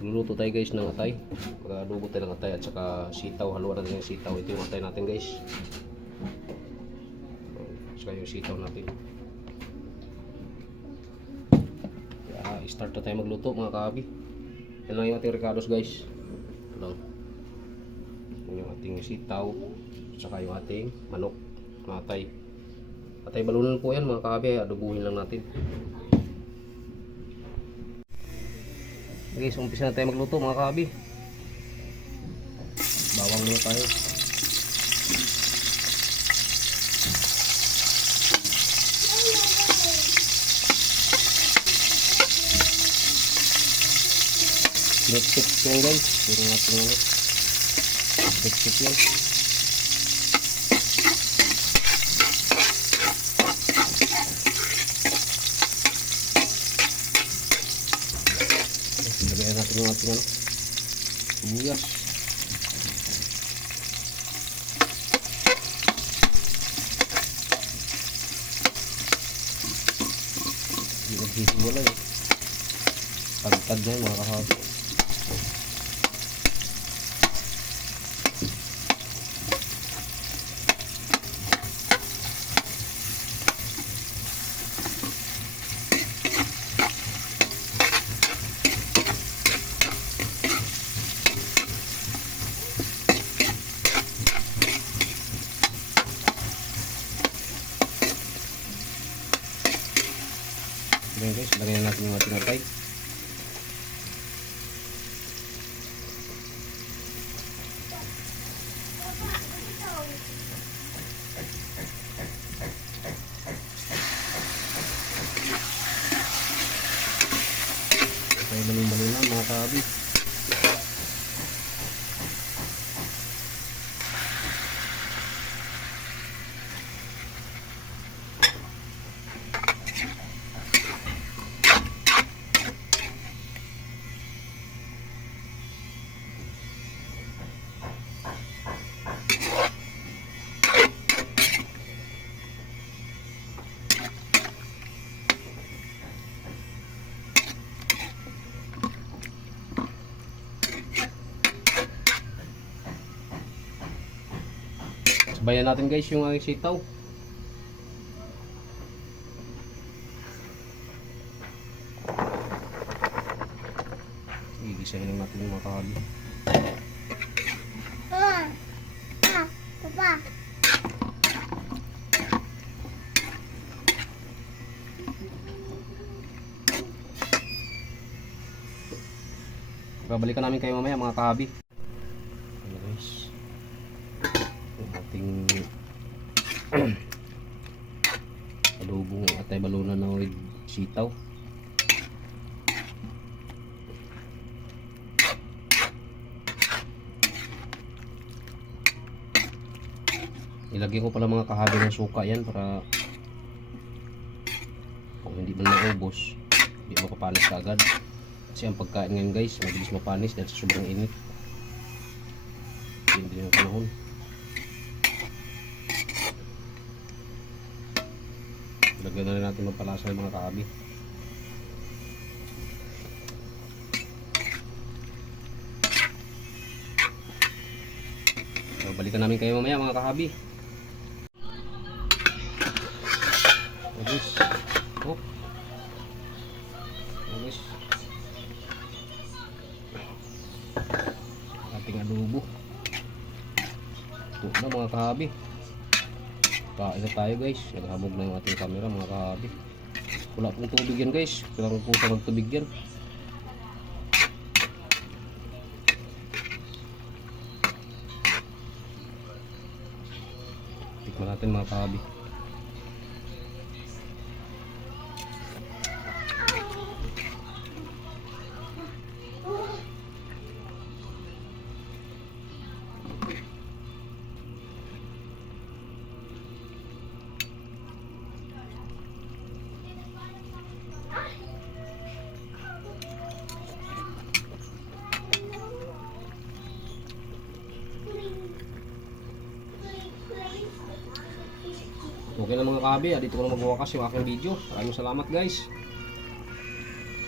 Luluto tayo guys ng atay. Mag-adobo tayo ng atay at saka sitaw. Haluan natin yung sitaw. Ito yung atay natin guys. At saka yung sitaw natin. Kaya start na tayo magluto mga kaabi. Yan lang yung ating recados guys. Ito lang. Yung ating sitaw. At saka yung ating manok na atay. Atay balunan po yan mga kaabi. Adobuhin lang natin. Guys, umpisa na tayo magluto mga kaabi. Bawang muna tayo. Sinip-sip yan guys. Pero natin ano. Sinip-sip yan. Lagyan natin yung ating ano, sibuyas. Hindi nagsisiwala eh. Tagtag na yun mga kahapon. Ayan guys, lagyan natin yung ating atay. Atay balon-balon na mga kaabi. Sabayan natin guys yung aking sitaw. Gigisahin natin yung mga kaabi. Papa. Babalikan namin kayo mamaya mga kaabi. Ayan guys. Yung ating adobong atay balunan na with sitaw. Ilagay ko pala mga kahabi ng suka yan para kung hindi man maubos, hindi mapapanis ka agad. Kasi ang pagkain ngayon guys, mabilis mapanis dahil sa sobrang init. Hindi yung panahon. Lagyan na rin natin magpalasa ng mga kahabi. So, balikan namin kayo mamaya mga kahabi. Guys, oh, guys, ating adobo. Ito na mga kahabi. Kain na tayo guys. Naghabog na yung ating camera mga kahabi. Wala pong tubig yan guys. Kailangan po sa magtubig yan. Tikman natin mga kahabi. Okay na mga kahabi, dito ko na magwakas yung aking video. Maraming salamat guys.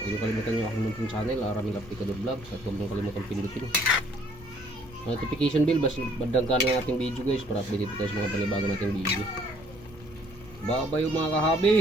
Huwag niyo kalimutan yung aking munting channel, Ramil Aplicador Vlogs. At huwag niyo kalimutan pindutin notification bell, bandang ka ng ating video guys, para update tayo sa mga panibago nating video. Bye bye mga kahabi!